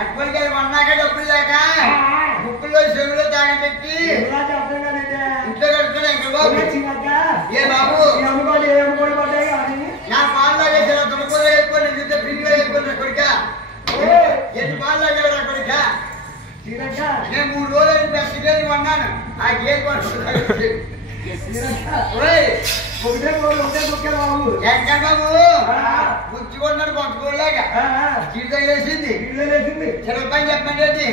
అటుపడికి వన్నాక డబ్బులు లేక ముక్కుల్లో చెవులో తాగ పెట్టి ఇంట్లో కడుతున్నా ఇంకా బాబు ఏ బాబు నా పాలు తాగేసారు తుమ్మకూర అయిపోయి చూస్తే పిండిలో అయిపోయిన కొడుక ఎన్ని పాలు తాగాడు నా కొడుక నేను 3 రోజులు బెస్ట్ కొన్నాను ఆ గేట్ పడుతుంది ఎక్కడ బాబు గుచ్చుకున్నాడు పట్టుకోలేక చీటి తగిలేసింది చిరపై చెప్పండి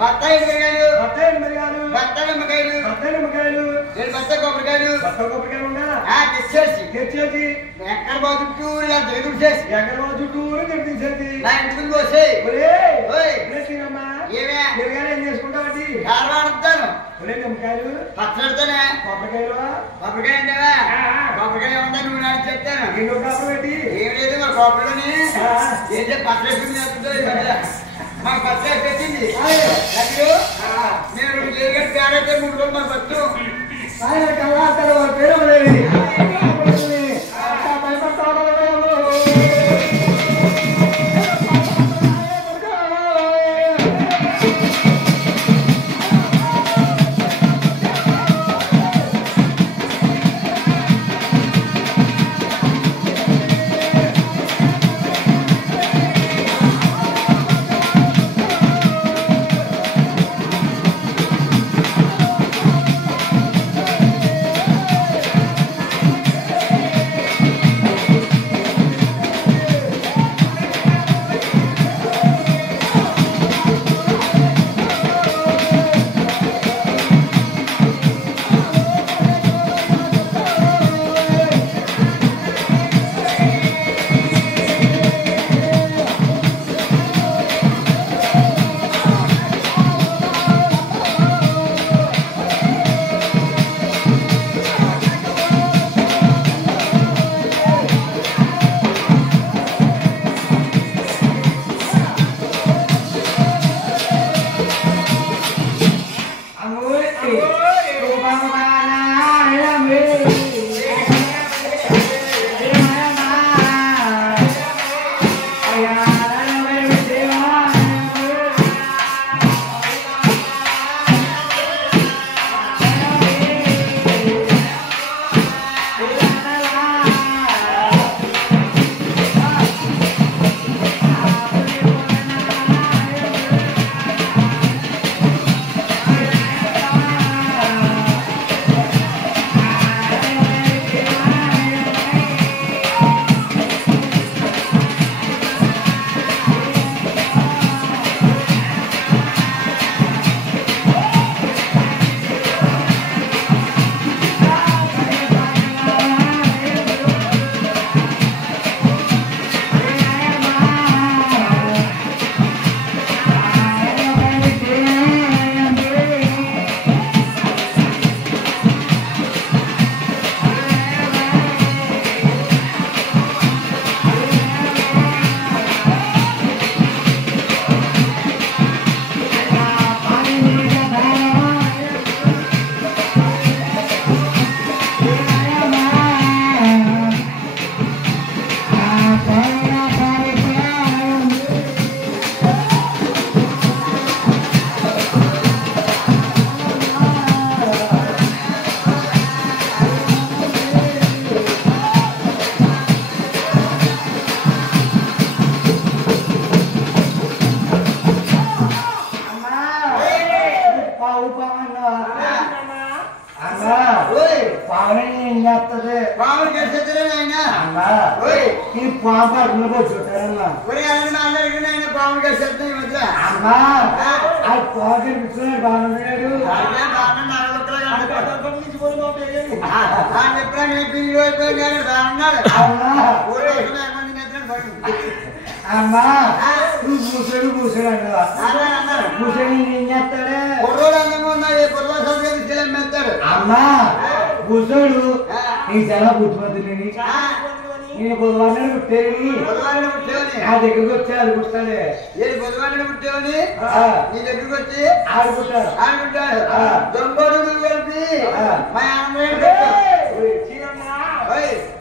బత్తాయి మిరగాయలు బత్తాయి నిమ్మకాయలు బత్త కొబ్బరికాయలు తెచ్చేసి ఎక్కడ బాబు చుట్టూరు ఇలా దిగుచేసి ఎక్కడ బాబు చుట్టూరు దిగుచేసి నా ఇంటి ముందు వచ్చేయి ఏమే ఏం చేసుకుంటావు కారవాడుతాను నిమ్మకాయలు పచ్చడితోనే కొబ్బరికాయ అంటేవా కొబ్బరికాయ ఉందా నువ్వు నాకు చెప్తాను ఏం లేదు మా కొబ్బరిలోని ఏం చెప్పి పచ్చడి మాకు పచ్చడి పెట్టింది నేను 2 కేజీలు పేరైతే 3 రోజులు మాకు పచ్చు పేరు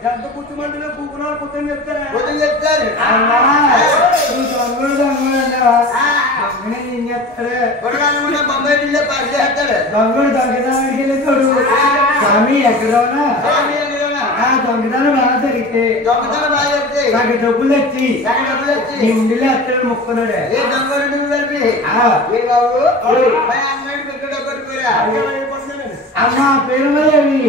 ఎంత కూర్చుమంటే కూకున్నారు పొద్దున్న చెప్తారా పొద్దున్న చెప్తారు ఏం చెప్తాడు కొడుకు బొంబాయి ఢిల్లీ పని చేస్తాడు దొంగడు దొంగదానికి వెళ్ళాడు స్వామి ఎక్కడోనా దొంగతనం బాగా జరిగితే దొంగతనం బాగా చెప్తే నాకు డబ్బులు వచ్చి నీ ఉండిలో అత్తడు మొక్కున్నాడు ఏ దొంగలు నువ్వు కలిపి ఏ బాబు అంగడి పెట్టాడు కొట్టుకోరా అమ్మ పేరు మరేవి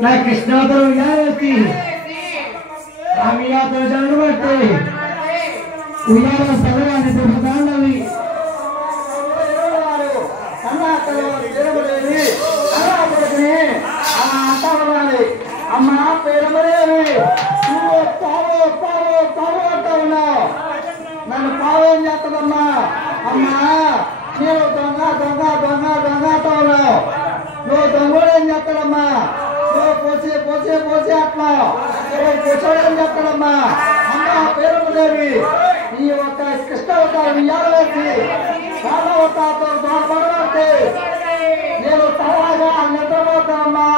నా కృష్ణావతారం యాదవి స్వామి యాదవ్ బట్టి ఉయ్యాల సగవాన్ని దుర్మదాండవి అమ్మ పేరమరేవి నువ్వు పావు పావు పావు అంటా ఉన్నావు నన్ను పావు ఏం చేస్తుందమ్మా అమ్మా నేను దొంగ దొంగ దొంగ దొంగ అంటా ఉన్నావు నువ్వు దొంగడు ఏం చేస్తాడమ్మా నువ్వు పోసే పోసే పోసే అట్లా నువ్వు కూర్చోడు ఏం చేస్తాడమ్మా అమ్మ పేరమరేవి నీ యొక్క కృష్ణావతారం యాదవేసి రామవతారంతో దోహదపడబడితే నేను తలగా నిద్రపోతానమ్మా